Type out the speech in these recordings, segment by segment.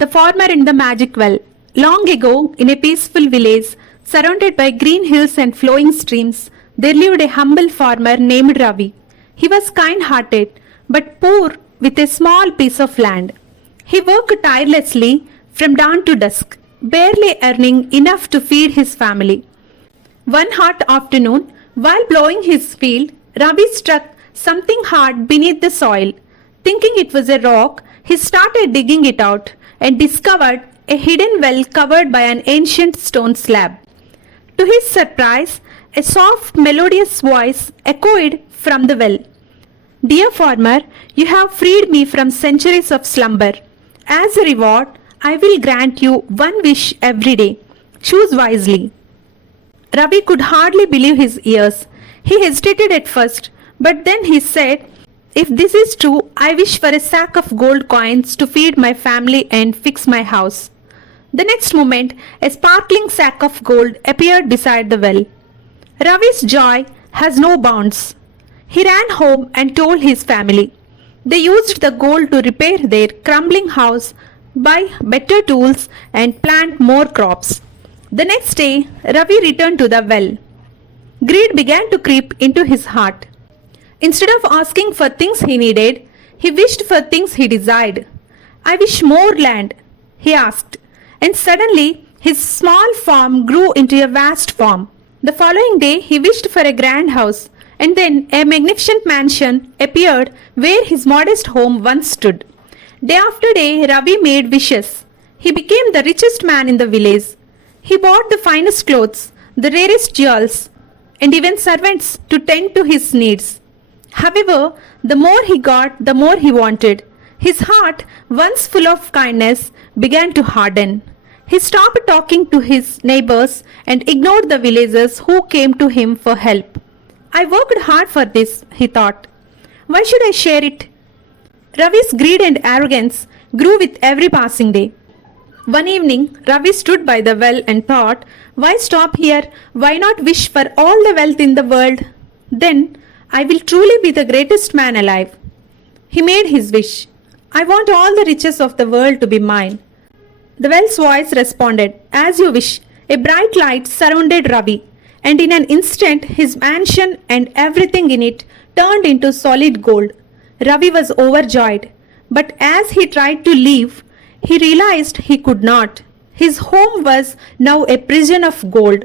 The farmer and the magic well. Long ago, in a peaceful village, surrounded by green hills and flowing streams, there lived a humble farmer named Ravi. He was kind-hearted, but poor with a small piece of land. He worked tirelessly from dawn to dusk, barely earning enough to feed his family. One hot afternoon, while plowing his field, Ravi struck something hard beneath the soil. Thinking it was a rock, he started digging it out and discovered a hidden well covered by an ancient stone slab. To his surprise, a soft, melodious voice echoed from the well. "Dear farmer, you have freed me from centuries of slumber. As a reward, I will grant you one wish every day. Choose wisely." Ravi could hardly believe his ears. He hesitated at first, but then he said, "If this is true, I wish for a sack of gold coins to feed my family and fix my house." The next moment, a sparkling sack of gold appeared beside the well. Ravi's joy has no bounds. He ran home and told his family. They used the gold to repair their crumbling house, buy better tools, and plant more crops. The next day, Ravi returned to the well. Greed began to creep into his heart. Instead of asking for things he needed, he wished for things he desired. "I wish more land," he asked, and suddenly his small farm grew into a vast farm. The following day, he wished for a grand house, and then a magnificent mansion appeared where his modest home once stood. Day after day, Ravi made wishes. He became the richest man in the village. He bought the finest clothes, the rarest jewels, and even servants to tend to his needs. However, the more he got, the more he wanted. His heart, once full of kindness, began to harden. He stopped talking to his neighbors and ignored the villagers who came to him for help. "I worked hard for this," he thought. "Why should I share it?" Ravi's greed and arrogance grew with every passing day. One evening, Ravi stood by the well and thought, "Why stop here? Why not wish for all the wealth in the world? Then I will truly be the greatest man alive." He made his wish. "I want all the riches of the world to be mine." The well's voice responded, "As you wish." A bright light surrounded Ravi, and in an instant his mansion and everything in it turned into solid gold. Ravi was overjoyed, but as he tried to leave, he realized he could not. His home was now a prison of gold,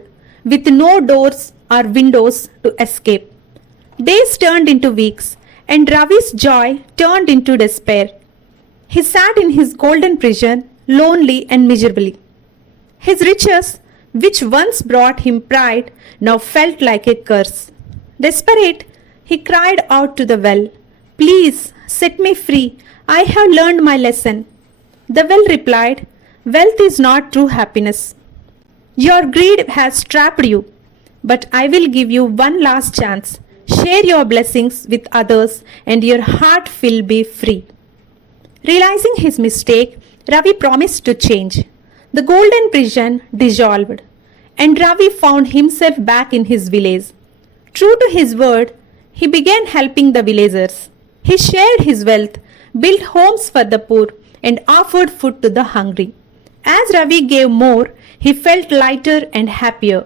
with no doors or windows to escape. Days turned into weeks, and Ravi's joy turned into despair. He sat in his golden prison, lonely and miserably. His riches, which once brought him pride, now felt like a curse. Desperate, he cried out to the well, "Please, set me free. I have learned my lesson." The well replied, "Wealth is not true happiness. Your greed has trapped you, but I will give you one last chance. Share your blessings with others and your heart will be free." Realizing his mistake, Ravi promised to change. The golden prison dissolved, and Ravi found himself back in his village. True to his word, he began helping the villagers. He shared his wealth, built homes for the poor, and offered food to the hungry. As Ravi gave more, he felt lighter and happier.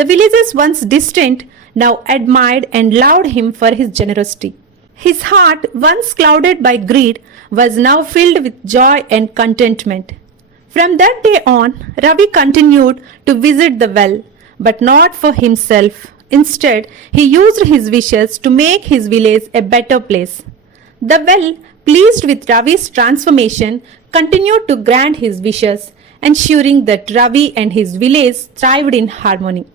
The villagers, once distant, now admired and loved him for his generosity. His heart, once clouded by greed, was now filled with joy and contentment. From that day on, Ravi continued to visit the well, but not for himself. Instead, he used his wishes to make his village a better place. The well, pleased with Ravi's transformation, continued to grant his wishes, ensuring that Ravi and his village thrived in harmony.